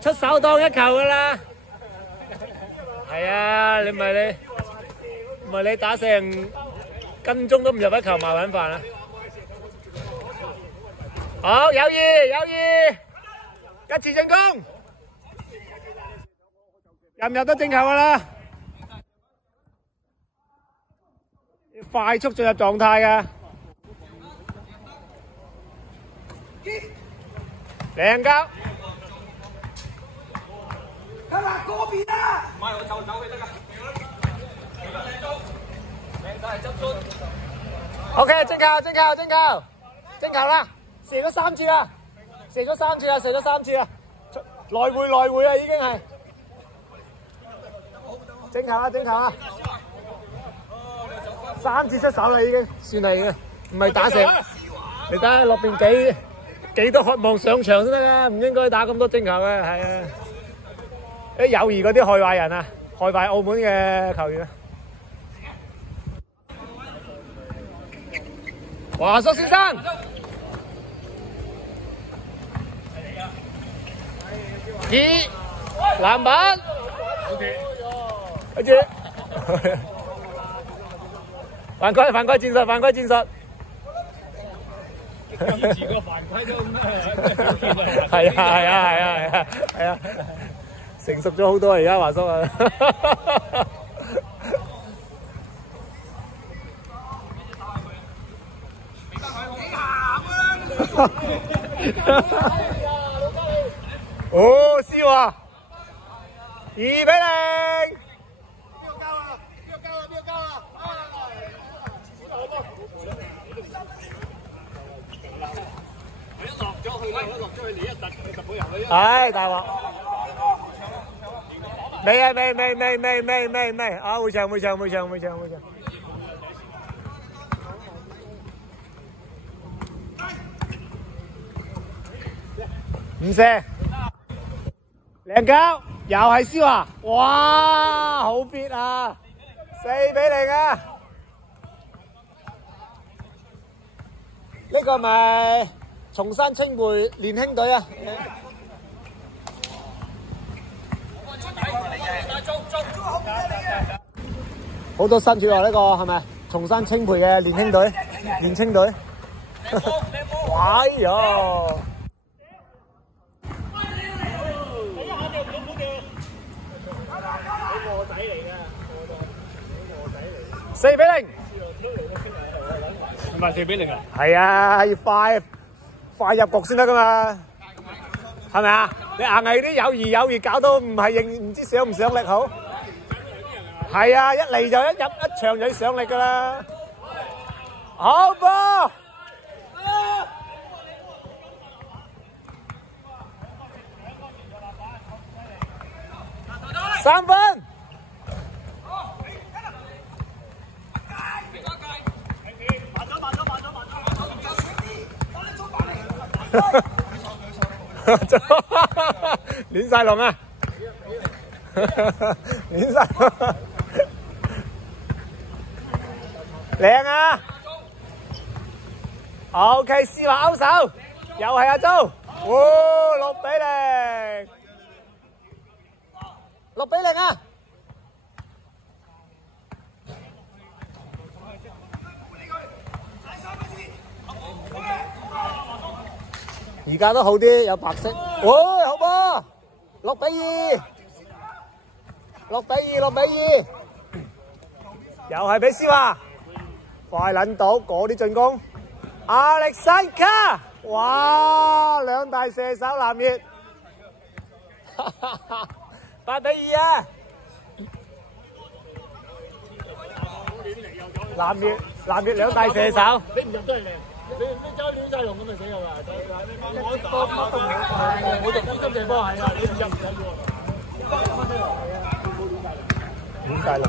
出手當一球噶啦。係啊，你打成斤鐘都唔入一球，麻撚煩啊！好，友誼，一次進攻，入唔入得正球噶啦？要快速進入狀態噶。靚交。睇埋嗰邊啊！唔係我走佢得㗎。OK， 正球啦！射咗3次啦，射咗3次啦，來回啊，已經係正球啦，3次出手啦，已經算係嘅，唔係打成。你睇下落邊幾多渴望上場先得㗎，唔應該打咁多正球嘅，係啊！啲友誼嗰啲害壞人啊，害壞澳門嘅球員啊！華叔先生，籃板，跟住犯規戰術。以前個犯規都咩？係啊，成熟咗好多而家華叔啊！哦，思華2-0。唉，大鑊！未啊，未！啊，會唱。唔射，靚交，又係蕭華，哇，好必啊！4-0啊！呢個咪松山青梅年輕隊啊！好多新主啊！呢個係咪松山青培嘅年青隊？哎呀！4-0，唔係4-0啊？係啊，要快入局先得噶嘛，係咪啊？你硬係啲友誼搞到唔知上唔上力好？係啊，一嚟就一場就要上力噶啦。好波！3分。亂晒龍啊！亂晒龍，靚啊 ！OK， 思華勾手，又係阿周，哇！6-0啊！而家都好啲，有白色。哇，好波！6-2，又係俾思華，快撚到嗰啲進攻。亞歷山卡，哇！兩大射手藍月，8-2啊！藍月兩大射手。你唔入都係靚。你走亂晒龍咁咪死我啦！我就專心射波係啊，你唔入唔使喎。亂晒龍。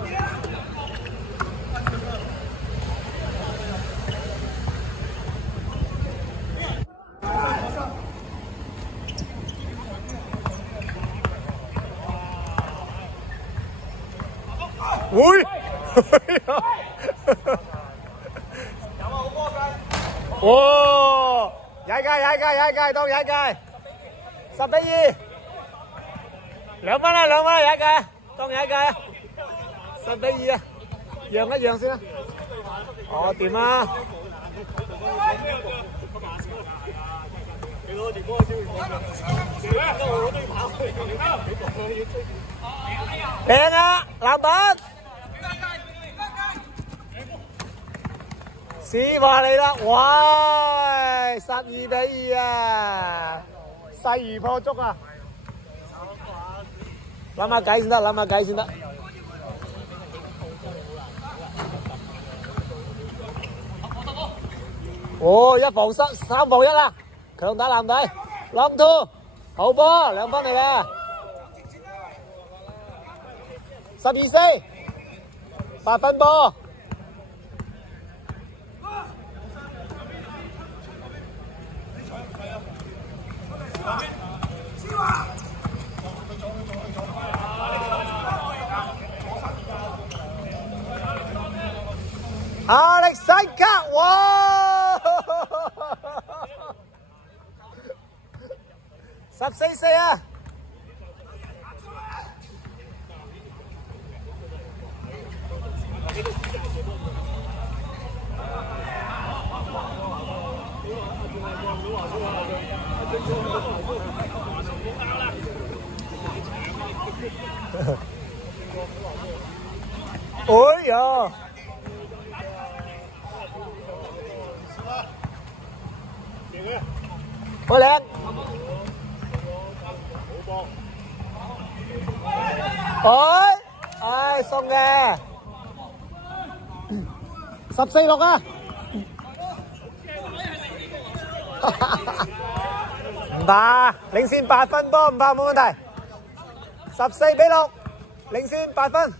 會。哇！踩界當踩界， 10-2，2分啦，2分啦，有一屆啊，當有一屆啊，10-2啊，讓一讓先啦。哦，掂啊！靚啊，籃板！史華嚟啦，哇！12-2啊，勢如破竹啊！諗下計先得，諗下計先得。哦，一防3防1啦，強打籃底 ，long two， 好波，2分嚟嘅，12-4， 8分波。亞歷山卡，哇！14-4啊！哎呀！好靚！哎，送嘅14-6啊！唔怕，領先8分波，唔怕冇問題。14-6，領先8分。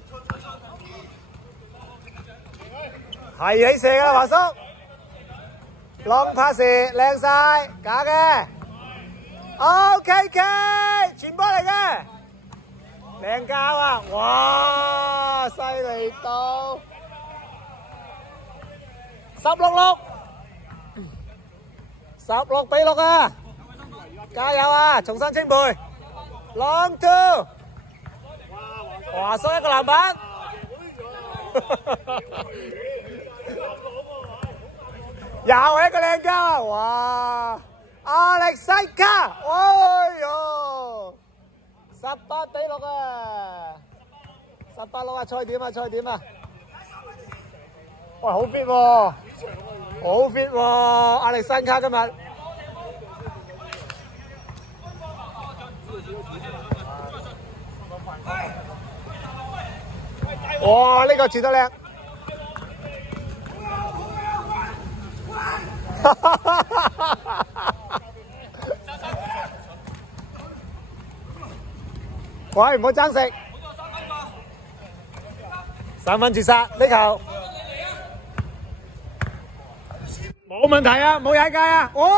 係你射㗎，華叔。long pass 靚晒，假嘅。OK，傳波嚟嘅，靚交啊！哇，犀利到16-6， 16-6啊！加油啊！重新清背 ，long two， 華叔一個籃板。又係一個靚交啊！哇！亞歷山卡，哎呦，18-6啊！18-6啊！賽點啊？賽點啊？哇！好 fit 喎，好 fit 喎！亞歷山卡今日，哇！呢個傳得靚。喂，唔好爭食，3分絕殺呢球，冇問題啊，冇踩界啊，哇！